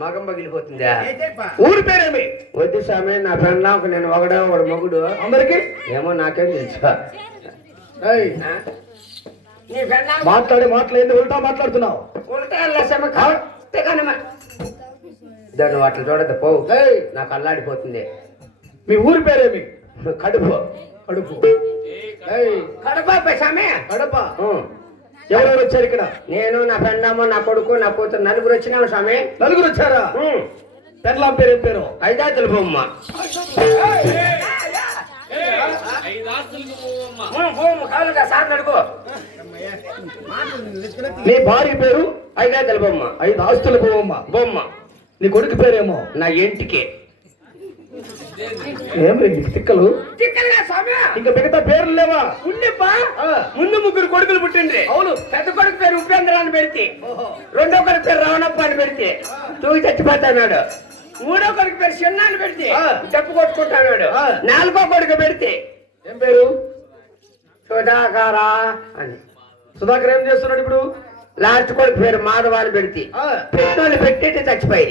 మగం పగిలిపోతుందా ఊరి పేరేమి వద్దు స్వామి నా ఫ్రెండ్ లాంక నేను ఒకడ ఒక మగుడు అందరికి ఏమో నాకేం తెలుసు మాట్లాడి మాట్లాడింది ఉల్టా మాట్లాడుతున్నావు దాన్ని వాటిని చూడద్దు పోవు నాకు అల్లాడిపోతుంది మీ ఊరి పేరేమి కడుపు కడుపు కడుపు స్వామి కడుపు ఎవరు వచ్చారు ఇక్కడ నేను నా పెండమ్మ నా కొడుకు నా కూతురు నలుగురు వచ్చినాము స్వామి నలుగురు వచ్చారా పెండ్ల పేరు పేరు ఐదా నడుకో నీ భార్య పేరు ఐదా తెలుపమ్మ ఐదు ఆస్తులు బొమ్మ బొమ్మ నీ కొడుకు పేరేమో నా ఇంటికే ఇంకా మిగతా పేర్లు లేవా ఉండేపా ముందు ముగ్గురు కొడుకులు పుట్టిండ్రి అవును పెద్ద కొడుకు పేరు ఉపేంద్ర అని పెడితే రెండో కొడుకు పేరు రావణప్ప అని పెడితే తూగి చచ్చిపోతాడు మూడో కొడుకు పేరు చిన్నాను పెడితే డప్పు కొట్టుకుంటాడు నాలుగో కొడుకు పెడితే ఏం పేరు సుధాకారా అని సుధాకర్ ఏం చేస్తున్నాడు ఇప్పుడు లాస్ట్ కొడుకు పేరు మాధవాన్ని పెడితే పెట్టి చచ్చిపోయి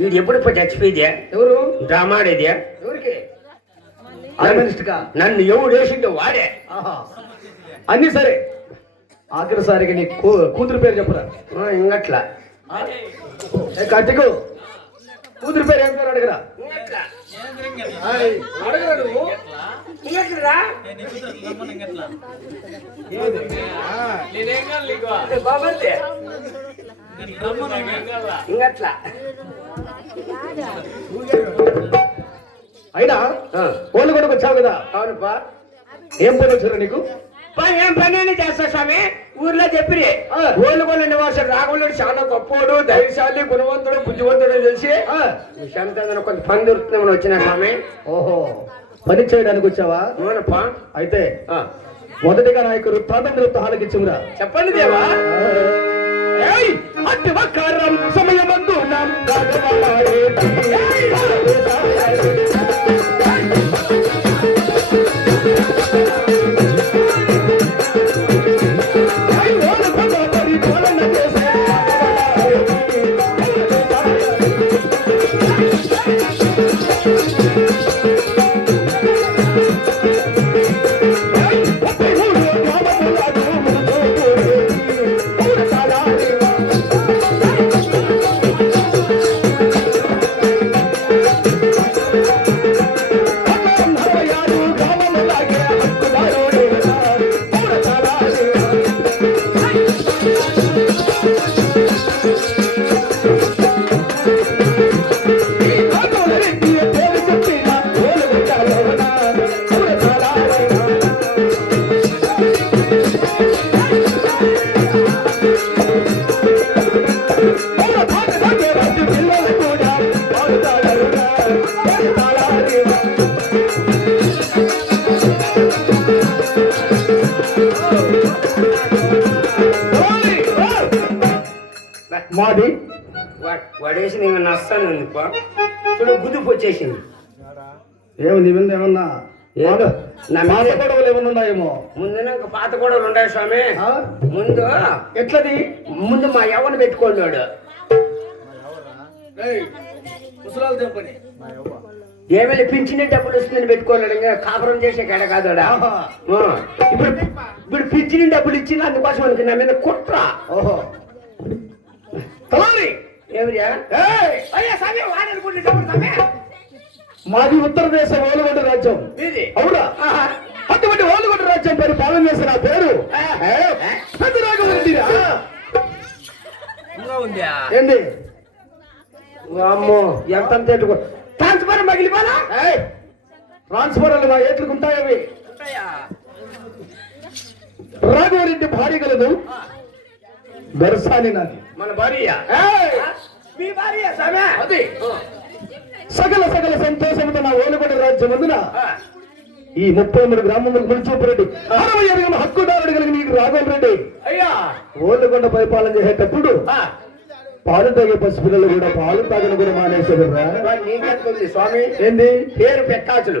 இது எப்படிப்பட்ட எக்ஸ்பீரியா எவரு டிராமாட் இதியா எவருக்கு அலமினிஸ்டுக்கா நான் எவ்வளோ ரேஷன் வாடே அன்னி சாரே ஆக்கிர சாரிக்கு நீ கூ கூத்துரு பேர் சொப்புறா இங்கட்ல ஏ கார்த்திகோ கூத்துரு பேர் என் பேர் அடுக்கிறா இங்கட்ல అయినా కోళ్ళు కూడా వచ్చావు కదా అవును బా ఏం పని వచ్చారు నీకు ఏం పని అని చేస్తా స్వామి ఊర్లో చెప్పి కోళ్ళు నివాస నివాసం చాలా గొప్పోడు ధైర్యశాలి గుణవంతుడు బుద్ధివంతుడు తెలిసి విషాంతి కొంత పని దొరుకుతుందని వచ్చినా స్వామి ఓహో పని చేయడానికి వచ్చావా అవునప్పా అయితే మొదటిగా నాయకులు ప్రాధాన్య వృత్తహాలకి ఇచ్చిందిరా చెప్పండి దేవా అతి సమయం సమయమందు నా మాది వడేసి నేను నష్టాను చూడు గుదుపు వచ్చేసింది ఏమి నివేంద ఏమన్నా ఏదో నా మీద గొడవలు ఏమన్నా ఉన్నాయేమో ముందు నాకు పాత గొడవలు ఉన్నాయి స్వామి ముందు ఎట్లది ముందు మా ఎవరిని పెట్టుకోలేడు ఏమైనా పింఛన్ డబ్బులు వస్తుందని పెట్టుకోలేడు ఇంకా కాపురం చేసే కాడ కాదు ఇప్పుడు ఇప్పుడు పింఛన్ డబ్బులు ఇచ్చిన అందుకోసం నా మీద కుట్రా ఓహో మాది ఉత్తరప్రదేశం ఓలగొండ రాజ్యం అవునా అటువంటి ఓలగొండ రాజ్యం పేరు పాలన చేసిన పేరు ఏంది అమ్మో ఎంత ట్రాన్స్ఫర్ మగిలిపోయా ట్రాన్స్ఫర్లు మా ఏట్లకు ఉంటాయవి రాఘవరెడ్డి భారీ కలదు దర్శాని నాది మన భార్య మీ భార్య సమే అది సకల సకల సంతోషము నా ఓలుగొండ రాజ్యం అందున ఈ ముప్పై మూడు గ్రామములకు ముడిచూపు రెడ్డి అరవై ఐదు హక్కుదారుడు కలిగి నీకు రాఘవ రెడ్డి అయ్యా ఓలుగొండ పరిపాలన చేసేటప్పుడు పాలు తాగే పిల్లలు కూడా పాలు తాగని కూడా మానేశారు స్వామి ఏంది పేరు పెక్కాచులు